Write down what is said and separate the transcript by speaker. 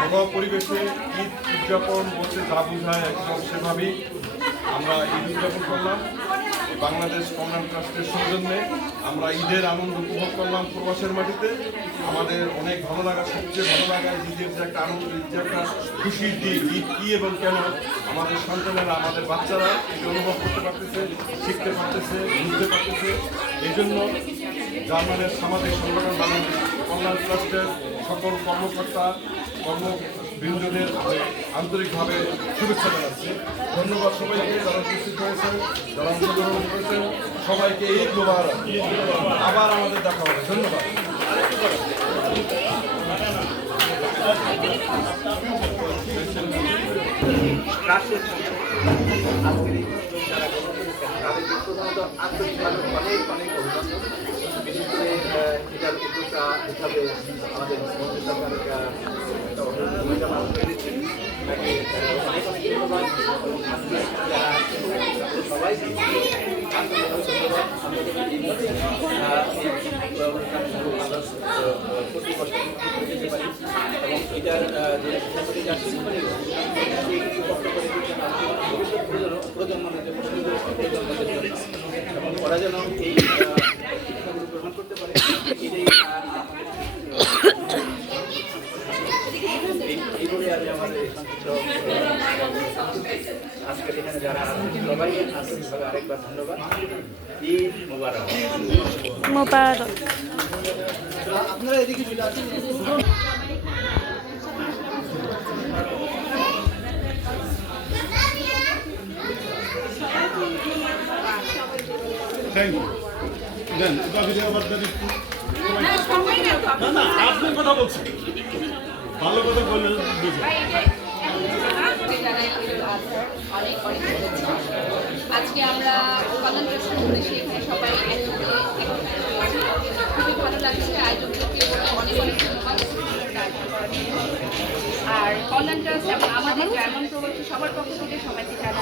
Speaker 1: ঘরোয়া পরিবেশে ঈদ উদযাপন বলতে যা বোঝায় একদম সেভাবেই আমরা ঈদ উদযাপন করলাম। বাংলাদেশ কল্যাণ ট্রাস্টের সৌজন্যে আমরা ঈদের আনন্দ উপভোগ করলাম প্রবাসের মাটিতে। আমাদের অনেক ভালো লাগা, সবচেয়ে ভালো লাগা ঈদের যে একটা আনন্দ ঈদ যে একটা খুশির দিক ঈদ কী এবং কেন আমাদের সন্তানেরা, আমাদের বাচ্চারা এটা অনুভব করতে পারতেছে, শিখতে পারতেছে, বুঝতে পারতেছে। এই জন্য জার্মানের সামাজিক সংগঠন কল্যাণ ট্রাস্টের সকল কর্মকর্তা, কর্মবৃন্দদের আন্তরিকভাবে শুভেচ্ছা জানাচ্ছি। ধন্যবাদ সবাইকে যারা উপস্থিত হয়েছেন, যারা অংশগ্রহণ করেছেন। সবাইকে এই গ্লোবার আবার আমাদের দেখা হবে। ধন্যবাদ।
Speaker 2: আজকের এই যারা গ্রহণ তাদেরকে প্রথমত আন্তরিকভাবে অনেক আহ, উদ্যোক্তা আমাদের মন্ত্রী সরকার এবং এটার যে প্রজন্মের জন্য এবং যেন এই আজকের এখানে যারা সবাইকে আন্তরিকভাবে আরেকবার ধন্যবাদ ঈদ মোবারক
Speaker 3: মোবারক
Speaker 2: আপনারা এদিকে চলে আসুন
Speaker 4: থ্যাংক ইউ দেন না না কথা ভালো কথা বললে বুঝে
Speaker 5: শুভেচ্ছা। আজকে আমরা এখানে সবাই। খুবই ভালো লাগছে আয়োজকদেরকে অনেক ধন্যবাদ। আর কল্যাণ ট্রাস্ট এবং আমাদের প্রবাসী সবার পক্ষ থেকে সবাইকে জানাই